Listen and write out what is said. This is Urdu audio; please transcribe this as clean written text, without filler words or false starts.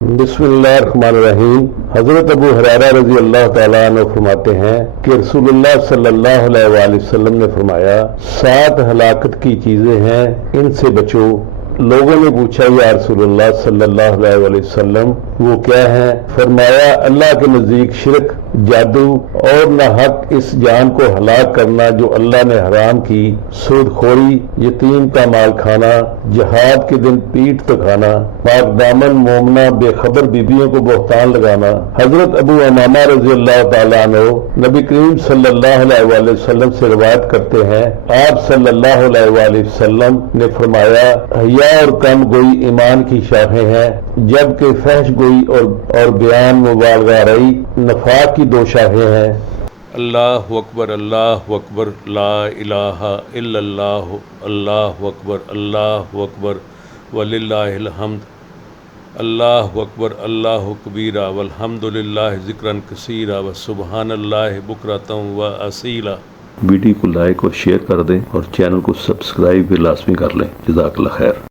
بسم اللہ الرحمن الرحیم۔ حضرت ابو ہریرہ رضی اللہ تعالیٰ عنہ فرماتے ہیں کہ رسول اللہ صلی اللہ علیہ وآلہ وسلم نے فرمایا 7 ہلاکت کی چیزیں ہیں، ان سے بچو۔ لوگوں نے پوچھا یا رسول اللہ صلی اللہ علیہ وآلہ وسلم وہ کیا ہیں؟ فرمایا اللہ کے نزدیک شرک، جادو اور نہ حق اس جان کو ہلاک کرنا جو اللہ نے حرام کی، سود خوری، یتیم کا مال کھانا، جہاد کے دن پیٹھ دکھانا، پاک دامن مومنہ بے خبر بیویوں کو بہتان لگانا۔ حضرت ابو امامہ رضی اللہ تعالیٰ عنہ نبی کریم صلی اللہ علیہ وآلہ وسلم سے روایت کرتے ہیں، آپ صلی اللہ علیہ وآلہ وسلم نے فرمایا حیا اور کم گوئی ایمان کی شاخیں ہیں، جبکہ فحش گوئی اور بیان مبالغہ رئی نفاق کی 2 شاخیں ہیں۔ اللہ اکبر، اللہ اکبر، لا الہ الا اللہ، اللہ اکبر، اللہ اکبر وللہ الحمد، اللہ اکبر، اللہ کبیرہ والحمد للہ ذکرًا کثیرا وسبحان اللہ بکرۃ واصیلا۔ ویڈیو کو لائک اور شیئر کر دیں اور چینل کو سبسکرائب بھی لازمی کر لیں۔ جزاک اللہ خیر۔